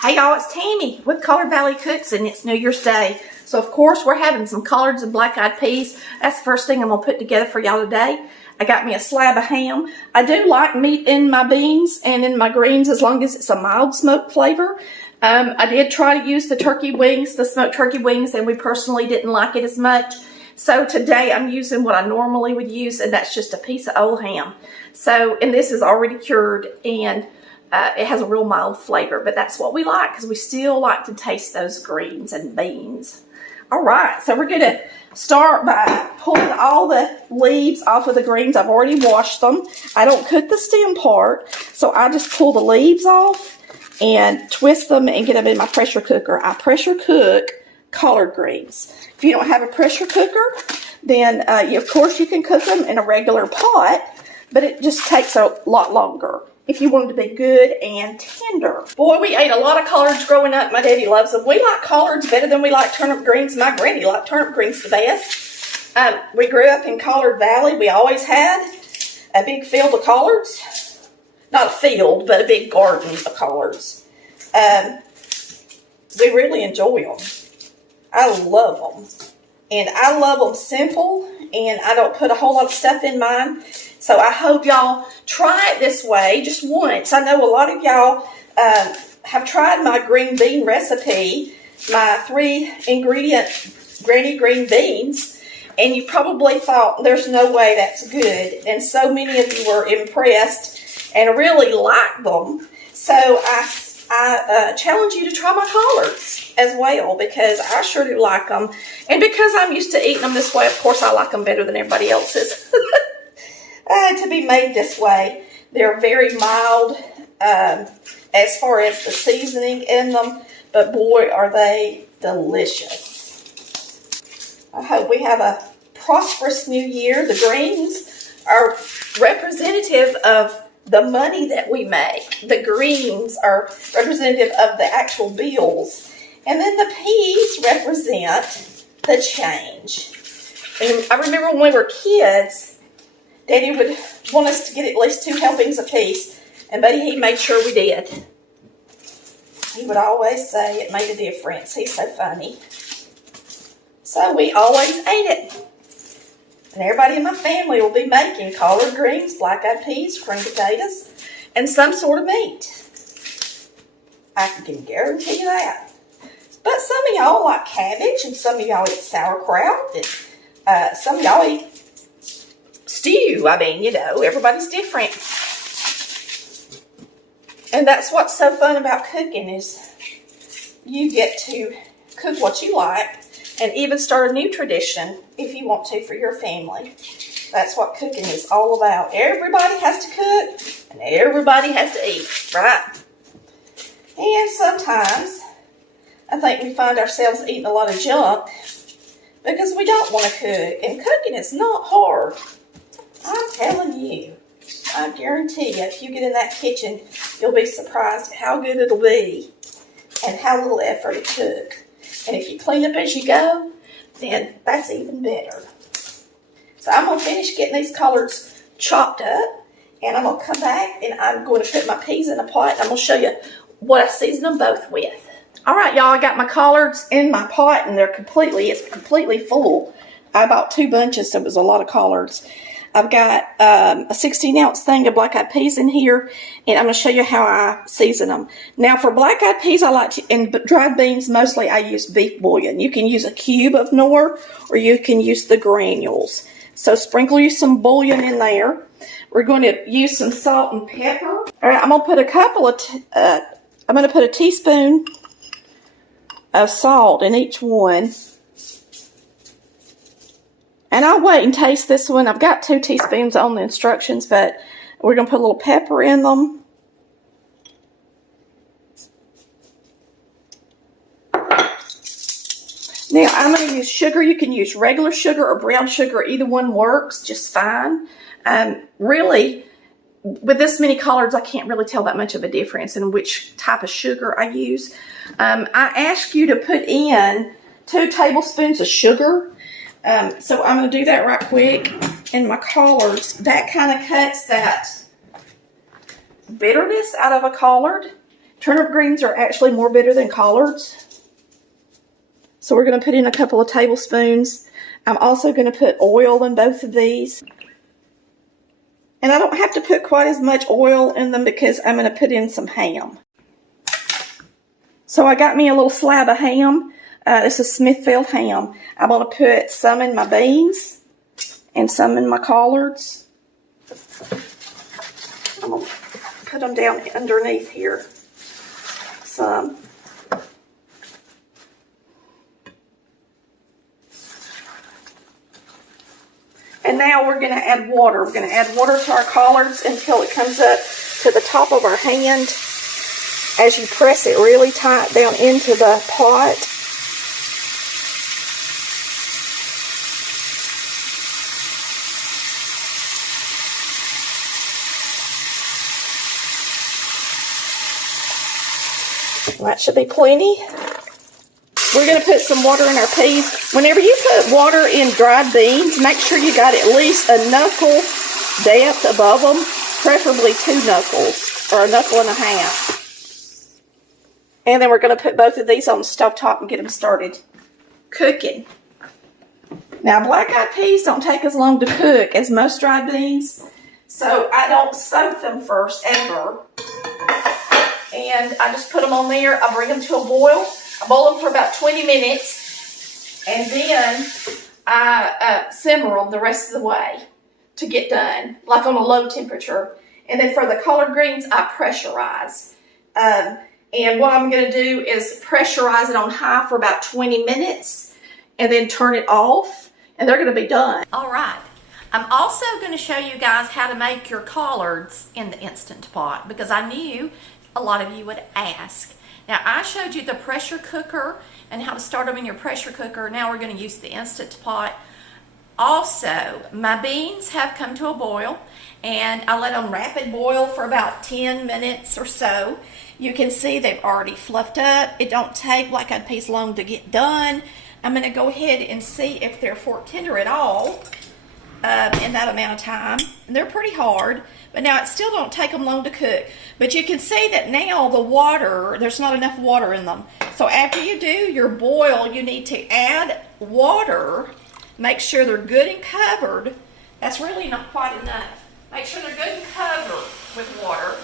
Hey y'all, it's Tammy with Collard Valley Cooks, and it's New Year's Day. So of course we're having some collards and black-eyed peas. That's the first thing I'm going to put together for y'all today. I got me a slab of ham. I do like meat in my beans and in my greens as long as it's a mild smoked flavor. I did try to use the turkey wings, the smoked turkey wings, and we personally didn't like it as much. So today I'm using what I normally would use, and that's just a piece of old ham. And this is already cured, and it has a real mild flavor, but that's what we like because we still like to taste those greens and beans. All right, so we're going to start by pulling all the leaves off of the greens. I've already washed them. I don't cook the stem part, so I just pull the leaves off and twist them and get them in my pressure cooker. I pressure cook collard greens. If you don't have a pressure cooker, then of course you can cook them in a regular pot, but it just takes a lot longer if you want them to be good and tender. Boy, we ate a lot of collards growing up. My daddy loves them. We like collards better than we like turnip greens. My granny liked turnip greens the best. We grew up in Collard Valley. We always had a big field of collards. Not a field, but a big garden of collards. We really enjoy them. I love them. And I love them simple, and I don't put a whole lot of stuff in mine. So I hope y'all try it this way just once. I know a lot of y'all have tried my green bean recipe, my 3-ingredient granny green beans, and you probably thought there's no way that's good. And so many of you were impressed and really liked them. So I challenge you to try my collards as well, because I sure do like them. And because I'm used to eating them this way, of course I like them better than everybody else's. To be made this way. They're very mild as far as the seasoning in them, but boy, are they delicious. I hope we have a prosperous new year. The greens are representative of the money that we make. The greens are representative of the actual bills. And then the peas represent the change. And I remember when we were kids, Daddy would want us to get at least 2 helpings apiece, and Buddy, he made sure we did. He would always say it made a difference. He's so funny. So we always ate it. And everybody in my family will be making collard greens, black-eyed peas, cream potatoes, and some sort of meat. I can guarantee you that. But some of y'all like cabbage, and some of y'all eat sauerkraut, and some of y'all eat stew. I mean, you know, everybody's different. And that's what's so fun about cooking, is you get to cook what you like and even start a new tradition if you want to for your family. That's what cooking is all about. Everybody has to cook and everybody has to eat, right? And sometimes I think we find ourselves eating a lot of junk because we don't want to cook. And cooking is not hard. I'm telling you, I guarantee you, if you get in that kitchen, you'll be surprised at how good it'll be and how little effort it took. And if you clean up as you go, then that's even better. So I'm going to finish getting these collards chopped up, and I'm going to come back and I'm going to put my peas in a pot, and I'm going to show you what I season them both with. All right, y'all, I got my collards in my pot, and it's completely full. I bought 2 bunches, so it was a lot of collards. I've got a 16-ounce thing of black-eyed peas in here, and I'm going to show you how I season them. Now, for black-eyed peas, I like to, and dried beans, mostly I use beef bouillon. You can use a cube of Knorr, or you can use the granules. So sprinkle you some bouillon in there. We're going to use some salt and pepper. All right, I'm going to put I'm going to put a teaspoon of salt in each one. And I'll wait and taste this one. I've got 2 teaspoons on the instructions, but we're going to put a little pepper in them. Now, I'm going to use sugar. You can use regular sugar or brown sugar. Either one works just fine. Really, with this many collards, I can't really tell that much of a difference in which type of sugar I use. I ask you to put in 2 tablespoons of sugar. So I'm going to do that right quick in my collards. That kind of cuts that bitterness out of a collard. Turnip greens are actually more bitter than collards. So we're going to put in a couple of tablespoons. I'm also going to put oil in both of these. And I don't have to put quite as much oil in them because I'm going to put in some ham. So I got me a little slab of ham. This is Smithfield ham. I'm going to put some in my beans and some in my collards. I'm going to put them down underneath here. Some. And now we're going to add water. We're going to add water to our collards until it comes up to the top of our hand. As you press it really tight down into the pot. That should be plenty. We're going to put some water in our peas. Whenever you put water in dried beans, make sure you got at least a knuckle depth above them, preferably 2 knuckles or a knuckle and a half. And then we're going to put both of these on the stovetop and get them started cooking. Now, black-eyed peas don't take as long to cook as most dried beans, so I don't soak them first ever. And I just put them on there. I bring them to a boil. I boil them for about 20 minutes, and then I simmer them the rest of the way to get done, like on a low temperature. And then for the collard greens, I pressurize. And what I'm going to do is pressurize it on high for about 20 minutes and then turn it off, and they're going to be done. All right. I'm also going to show you guys how to make your collards in the Instant Pot because I knew a lot of you would ask. Now, I showed you the pressure cooker and how to start them in your pressure cooker. Now we're going to use the Instant Pot. Also, my beans have come to a boil, and I let them rapid boil for about 10 minutes or so. You can see they've already fluffed up. It don't take black-eyed peas long to get done. I'm going to go ahead and see if they're fork tender at all in that amount of time. And they're pretty hard, but now it still don't take them long to cook. But you can see that now the water, there's not enough water in them. So after you do your boil, you need to add water. Make sure they're good and covered. That's really not quite enough. Make sure they're good and covered with water.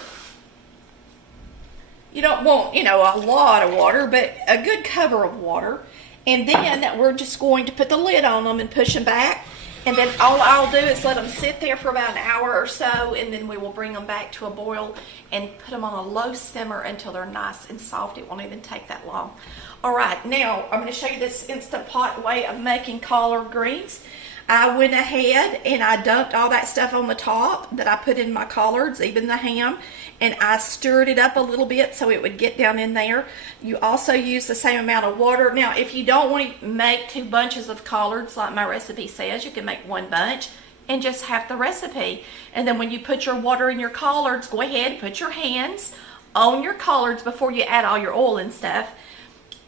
You don't want, a lot of water, but a good cover of water. And then we're just going to put the lid on them and push them back. And then all I'll do is let them sit there for about an hour or so, and then we will bring them back to a boil and put them on a low simmer until they're nice and soft. It won't even take that long. All right, now I'm going to show you this Instant Pot way of making collard greens. I went ahead and I dumped all that stuff on the top that I put in my collards, even the ham, and I stirred it up a little bit so it would get down in there. You also use the same amount of water. Now, if you don't want to make 2 bunches of collards like my recipe says, you can make 1 bunch and just have the recipe. And then when you put your water in your collards, go ahead and put your hands on your collards before you add all your oil and stuff.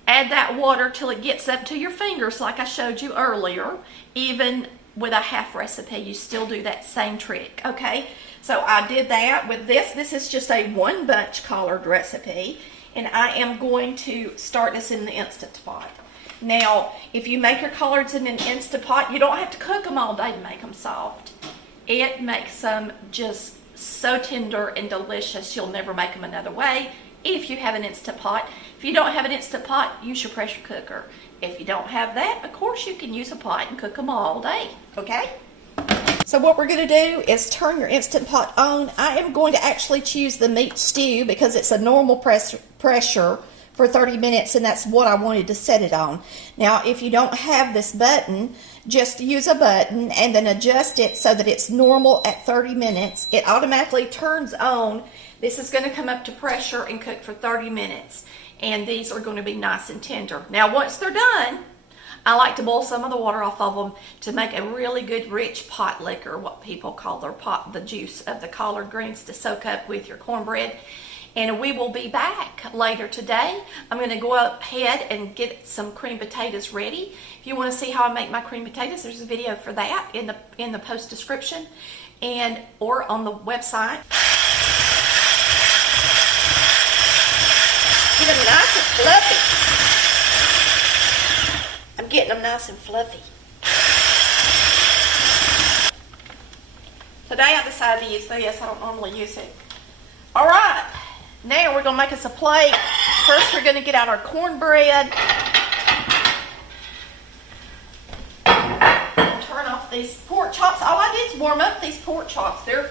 Add that water till it gets up to your fingers like I showed you earlier. Even with a half recipe, you still do that same trick, okay? So I did that with this. This is just a 1 bunch collard recipe, and I am going to start this in the Instant Pot. Now, if you make your collards in an Instant Pot, you don't have to cook them all day to make them soft. It makes them just so tender and delicious, you'll never make them another way if you have an Instant Pot. If you don't have an Instant Pot, use your pressure cooker. If you don't have that, of course you can use a pot and cook them all day, okay? So what we're going to do is turn your Instant Pot on. I am going to actually choose the meat stew because it's a normal pressure for 30 minutes, and that's what I wanted to set it on. Now, if you don't have this button, just use a button and then adjust it so that it's normal at 30 minutes. It automatically turns on. This is going to come up to pressure and cook for 30 minutes. And these are going to be nice and tender. Now, once they're done, I like to boil some of the water off of them to make a really good rich pot liquor, what people call their pot, the juice of the collard greens to soak up with your cornbread. And we will be back later today. I'm going to go ahead and get some cream potatoes ready. If you want to see how I make my cream potatoes, there's a video for that in the post description or on the website. Get them nice and fluffy. I'm getting them nice and fluffy. Today I decided to use this. I don't normally use it. All right. Now we're going to make us a plate. First we're going to get out our cornbread. Turn off these pork chops. All I did is warm up these pork chops. They're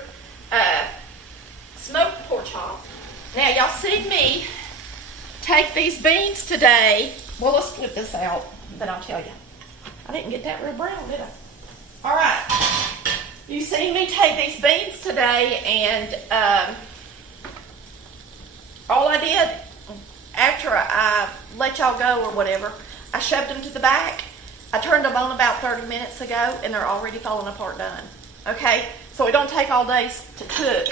smoked pork chops. Now y'all see me take these beans today. Well, let's flip this out, then I'll tell you. I didn't get that real brown, did I? All right. You see me take these beans today, and all I did after I let y'all go or whatever, I shoved them to the back. I turned them on about 30 minutes ago, and they're already falling apart done. Okay, so it don't take all day to cook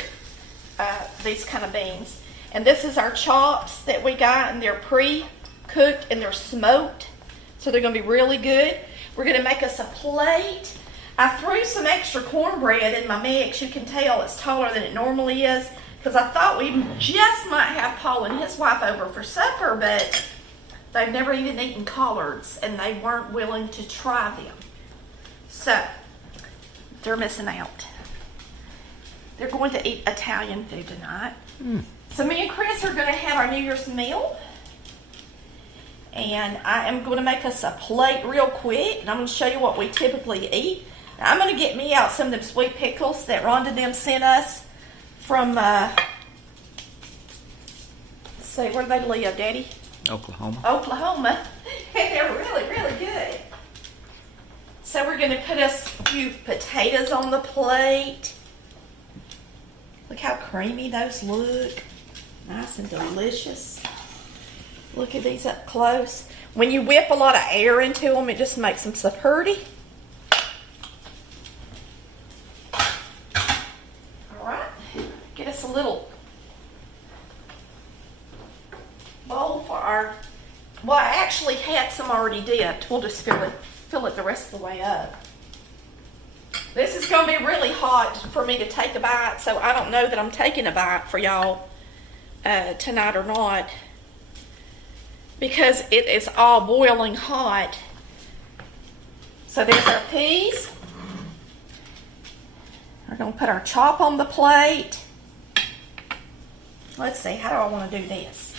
these kind of beans. And this is our chops that we got, and they're pre-cooked and they're smoked, so they're going to be really good. We're going to make us a plate. I threw some extra cornbread in my mix. You can tell it's taller than it normally is, because I thought we just might have Paul and his wife over for supper, but they've never even eaten collards, and they weren't willing to try them. So, they're missing out. They're going to eat Italian food tonight. So me and Chris are going to have our New Year's meal. And I am going to make us a plate real quick, and I'm going to show you what we typically eat. Now, I'm going to get me out some of them sweet pickles that Rhonda and them sent us from, let's see, where do they live, Daddy? Oklahoma. Oklahoma. And they're really, really good. So we're going to put us a few potatoes on the plate. Look how creamy those look. Nice and delicious. Look at these up close. When you whip a lot of air into them, it just makes them so pretty. All right. Get us a little bowl for our... Well, I actually had some already dipped. We'll just fill it the rest of the way up. This is going to be really hot for me to take a bite, so I don't know that I'm taking a bite for y'all tonight or not, because it is all boiling hot. So there's our peas. We're going to put our chop on the plate. Let's see, how do I want to do this?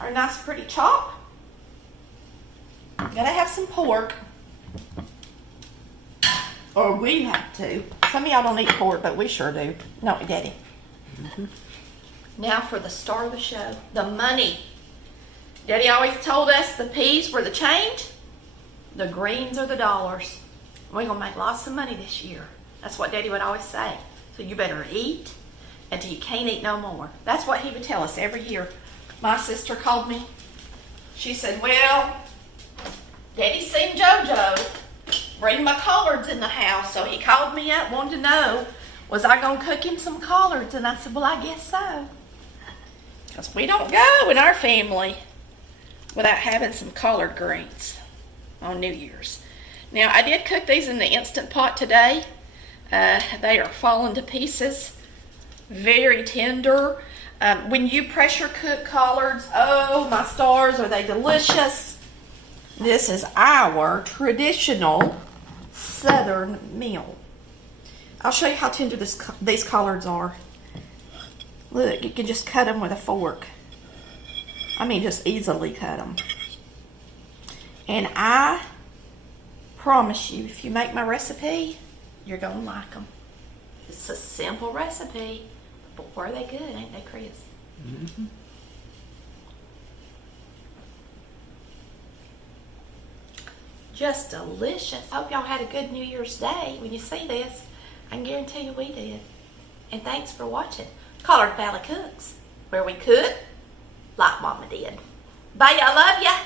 Our nice pretty chop. Gotta have some pork. Or we have to. Some of y'all don't eat pork, but we sure do. Don't we, Daddy? Mm-hmm. Now for the star of the show, the money. Daddy always told us the peas were the change, the greens are the dollars. We're gonna make lots of money this year. That's what Daddy would always say. So you better eat until you can't eat no more. That's what he would tell us every year. My sister called me. She said, well, Daddy's seen JoJo bring my collards in the house, so he called me up, wanted to know, was I going to cook him some collards? And I said, well, I guess so. Because we don't go in our family without having some collard greens on New Year's. Now, I did cook these in the Instant Pot today. They are falling to pieces. Very tender. When you pressure cook collards, oh my stars, are they delicious. This is our traditional Southern meal. I'll show you how tender these collards are. Look, you can just cut them with a fork. I mean, just easily cut them. And I promise you, if you make my recipe, you're going to like them. It's a simple recipe, but boy, are they good, ain't they, Chris? Mm-hmm. Just delicious. Hope y'all had a good New Year's Day. When you see this, I can guarantee you we did. And thanks for watching Collard Valley Cooks, where we cook like Mama did. Bye, y'all. Love ya.